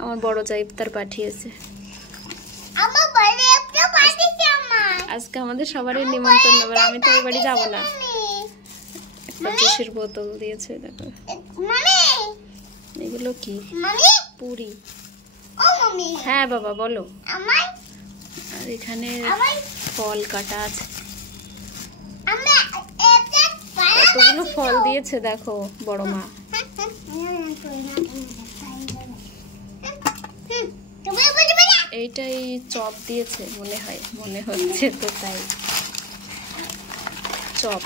আমার বড় যা ইফতার পাঠিয়েছে। আজকে আমাদের সবারই নিমন্ত্রণ, এবার আমি তো ওই বাড়ি যাবো না। একটা জুসের বোতল দিয়েছে, দেখো। এগুলো কি? পুরি। হ্যাঁ বাবা বলো। আর এখানে ফল কাটা আছে, কতগুলো ফল দিয়েছে দেখো বড় মা। এইটাই চপ দিয়েছে মনে হচ্ছে তো, তাই চপ।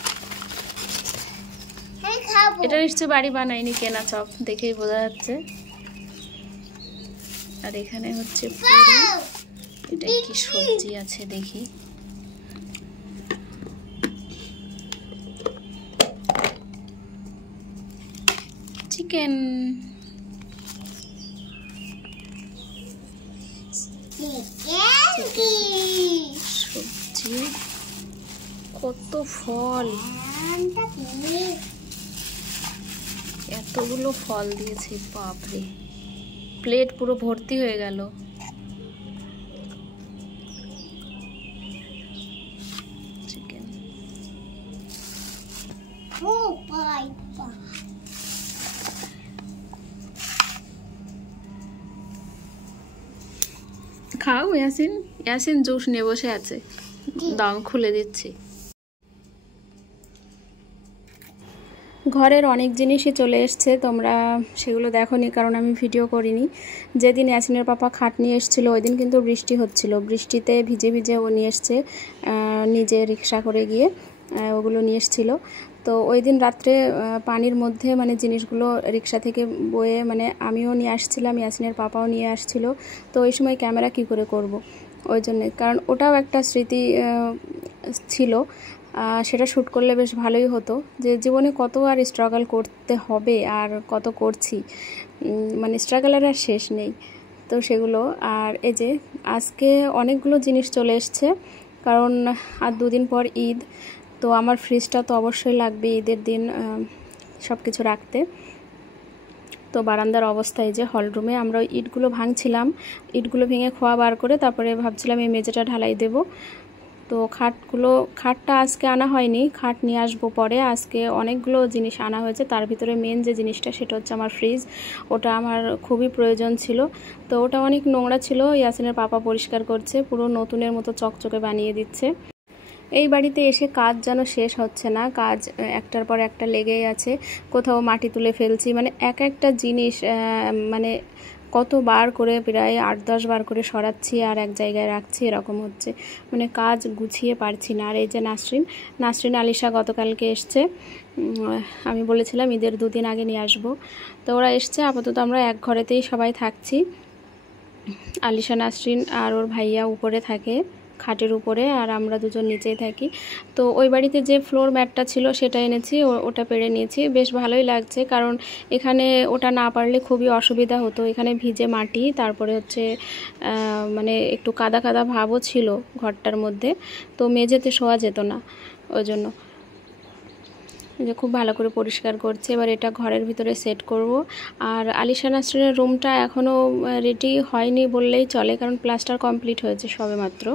এটা নিশ্চয়ই বাড়ি বানায়নি, কেনা চপ দেখেই বোঝা যাচ্ছে। আর এখানে হচ্ছে পুরি। এটা কি সবজি আছে দেখি। চিকেন, সবজি, কত ফল, এতগুলো ফল দিয়েছে, বাপরে। প্লেট পুরো ভর্তি হয়ে গেল। চিকেন, খাও ইয়াসিন। ইয়াসিন জুস নিয়ে বসে আছে, দাও খুলে দিচ্ছি। ঘরের অনেক জিনিসই চলে এসছে, তোমরা সেগুলো দেখোনি কারণ আমি ভিডিও করিনি। যেদিন ইয়াসিনের পাপা খাট নিয়ে এসেছিলো ওই দিন কিন্তু বৃষ্টি হচ্ছিল, বৃষ্টিতে ভিজে ভিজে ও নিয়ে এসছে, নিজে রিক্সা করে গিয়ে ওগুলো নিয়ে এসেছিলো। তো ওই দিন রাত্রে পানির মধ্যে মানে জিনিসগুলো রিক্সা থেকে বয়ে, মানে আমিও নিয়ে আসছিলাম, ইয়াসিনের পাপাও নিয়ে আসছিল। তো ওই সময় ক্যামেরা কি করে করব, ওই জন্যে, কারণ ওটাও একটা স্মৃতি ছিল। সেটা শ্যুট করলে বেশ ভালোই হতো, যে জীবনে কত আর স্ট্রাগল করতে হবে আর কত করছি, মানে স্ট্রাগলের আর শেষ নেই। তো সেগুলো, আর এই যে আজকে অনেকগুলো জিনিস চলে এসছে, কারণ আর দুদিন পর ঈদ। তো আমার ফ্রিজটা তো অবশ্যই লাগবে ঈদের দিন সব কিছু রাখতে। তো বারান্দার অবস্থায় যে হলরুমে আমরা ইটগুলো ভাঙছিলাম, ইটগুলো ভেঙে খোয়া বার করে তারপরে ভাবছিলাম এই মেঝেটা ঢালাই দেব। তো খাটটা আজকে আনা হয়নি, খাট নিয়ে আসবো পরে। আজকে অনেকগুলো জিনিস আনা হয়েছে, তার ভিতরে মেন যে জিনিসটা সেটা হচ্ছে আমার ফ্রিজ। ওটা আমার খুবই প্রয়োজন ছিল। তো ওটা অনেক নোংরা ছিল, ইয়াসিনের পাপা পরিষ্কার করছে, পুরো নতুনের মতো চকচকে বানিয়ে দিচ্ছে। এই বাড়িতে এসে কাজ যেন শেষ হচ্ছে না, কাজ একটার পর একটা লেগেই আছে। কোথাও মাটি তুলে ফেলছি, মানে একটা জিনিস মানে কতবার করে, প্রায় 8-10 বার করে সরাচ্ছি আর এক জায়গায় রাখছি, এরকম হচ্ছে, মানে কাজ গুছিয়ে পারছি না। আর এই যে নাসরিন আলিশা গতকালকে এসছে, আমি বলেছিলাম ঈদের 2 দিন আগে নিয়ে আসবো। তো ওরা এসছে, আপাতত আমরা এক ঘরেতেই সবাই থাকছি। আলিশা, নাসরিন আর ওর ভাইয়া উপরে থাকে খাটের উপরে, আর আমরা দুজন নিচেই থাকি। তো ওই বাড়িতে যে ফ্লোর ম্যাটটা ছিল সেটা এনেছি, ওটা পেরে নিয়েছি, বেশ ভালোই লাগছে। কারণ এখানে ওটা না পারলে খুবই অসুবিধা হতো, এখানে ভিজে মাটি, তারপরে হচ্ছে মানে একটু কাদা কাদা ভাবও ছিল ঘরটার মধ্যে, তো মেঝেতে শোয়া যেত না, ওই জন্য যে খুব ভালো করে পরিষ্কার করছে। এবার এটা ঘরের ভিতরে সেট করব। আর আলিশা নাসরিনের রুমটা এখনও রেডি হয়নি বললেই চলে, কারণ প্লাস্টার কমপ্লিট হয়েছে সবে মাত্র।